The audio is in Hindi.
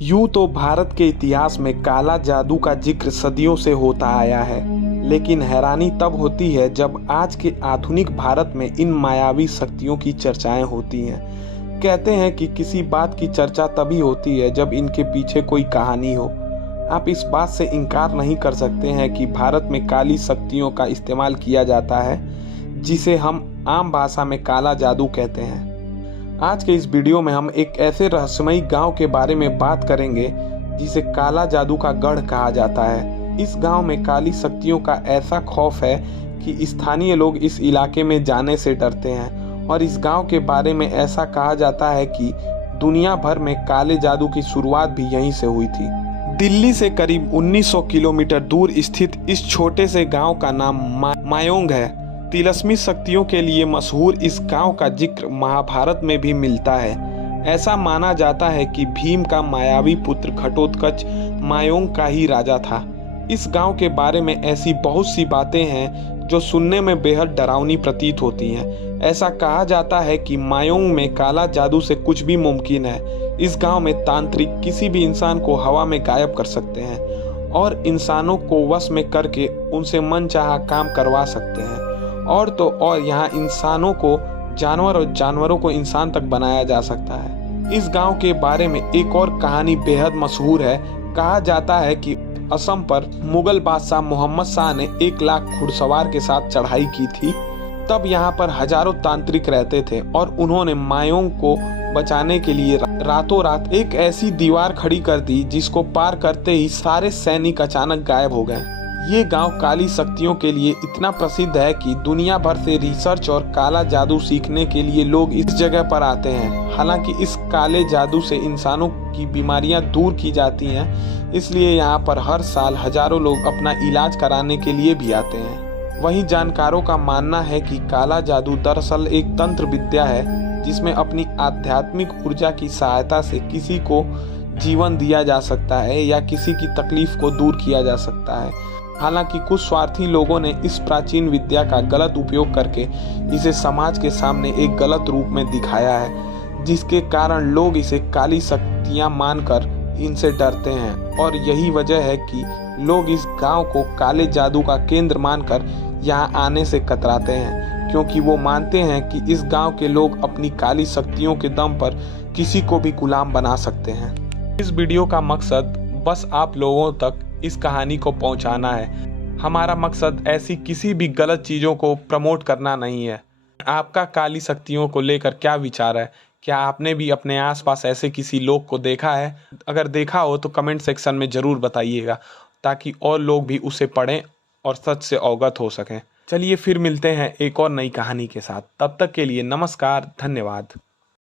यूं तो भारत के इतिहास में काला जादू का जिक्र सदियों से होता आया है, लेकिन हैरानी तब होती है जब आज के आधुनिक भारत में इन मायावी शक्तियों की चर्चाएं होती हैं। कहते हैं कि किसी बात की चर्चा तभी होती है जब इनके पीछे कोई कहानी हो। आप इस बात से इनकार नहीं कर सकते हैं कि भारत में काली शक्तियों का इस्तेमाल किया जाता है, जिसे हम आम भाषा में काला जादू कहते हैं। आज के इस वीडियो में हम एक ऐसे रहस्यमयी गांव के बारे में बात करेंगे जिसे काला जादू का गढ़ कहा जाता है। इस गांव में काली शक्तियों का ऐसा खौफ है कि स्थानीय लोग इस इलाके में जाने से डरते हैं और इस गांव के बारे में ऐसा कहा जाता है कि दुनिया भर में काले जादू की शुरुआत भी यहीं से हुई थी। दिल्ली से करीब 1900 किलोमीटर दूर स्थित इस छोटे से गांव का नाम मायोंग है। तिलस्मी शक्तियों के लिए मशहूर इस गांव का जिक्र महाभारत में भी मिलता है। ऐसा माना जाता है कि भीम का मायावी पुत्र घटोत्कच मायोंग का ही राजा था। इस गांव के बारे में ऐसी बहुत सी बातें हैं जो सुनने में बेहद डरावनी प्रतीत होती हैं। ऐसा कहा जाता है कि मायोंग में काला जादू से कुछ भी मुमकिन है। इस गांव में तांत्रिक किसी भी इंसान को हवा में गायब कर सकते हैं और इंसानों को वश में करके उनसे मनचाहा काम करवा सकते हैं। और तो और यहाँ इंसानों को जानवर और जानवरों को इंसान तक बनाया जा सकता है। इस गांव के बारे में एक और कहानी बेहद मशहूर है। कहा जाता है कि असम पर मुगल बादशाह मोहम्मद शाह ने 1 लाख घुड़सवार के साथ चढ़ाई की थी। तब यहाँ पर हजारों तांत्रिक रहते थे और उन्होंने मायोंग को बचाने के लिए रातों रात एक ऐसी दीवार खड़ी कर दी जिसको पार करते ही सारे सैनिक अचानक गायब हो गए। ये गांव काली शक्तियों के लिए इतना प्रसिद्ध है कि दुनिया भर से रिसर्च और काला जादू सीखने के लिए लोग इस जगह पर आते हैं। हालांकि इस काले जादू से इंसानों की बीमारियां दूर की जाती हैं, इसलिए यहाँ पर हर साल हजारों लोग अपना इलाज कराने के लिए भी आते हैं। वहीं जानकारों का मानना है कि काला जादू दरअसल एक तंत्र विद्या है जिसमें अपनी आध्यात्मिक ऊर्जा की सहायता से किसी को जीवन दिया जा सकता है या किसी की तकलीफ को दूर किया जा सकता है। हालांकि कुछ स्वार्थी लोगों ने इस प्राचीन विद्या का गलत उपयोग करके इसे समाज के सामने एक गलत रूप में दिखाया है, जिसके कारण लोग इसे काली शक्तियां मानकर इनसे डरते हैं। और यही वजह है कि लोग इस गांव को काले जादू का केंद्र मानकर यहां आने से कतराते हैं, क्योंकि वो मानते हैं कि इस गांव के लोग अपनी काली शक्तियों के दम पर किसी को भी गुलाम बना सकते हैं। इस वीडियो का मकसद बस आप लोगों तक इस कहानी को पहुंचाना है। हमारा मकसद ऐसी किसी भी गलत चीज़ों को प्रमोट करना नहीं है। आपका काली शक्तियों को लेकर क्या विचार है? क्या आपने भी अपने आसपास ऐसे किसी लोग को देखा है? अगर देखा हो तो कमेंट सेक्शन में ज़रूर बताइएगा, ताकि और लोग भी उसे पढ़ें और सच से अवगत हो सकें। चलिए फिर मिलते हैं एक और नई कहानी के साथ। तब तक के लिए नमस्कार, धन्यवाद।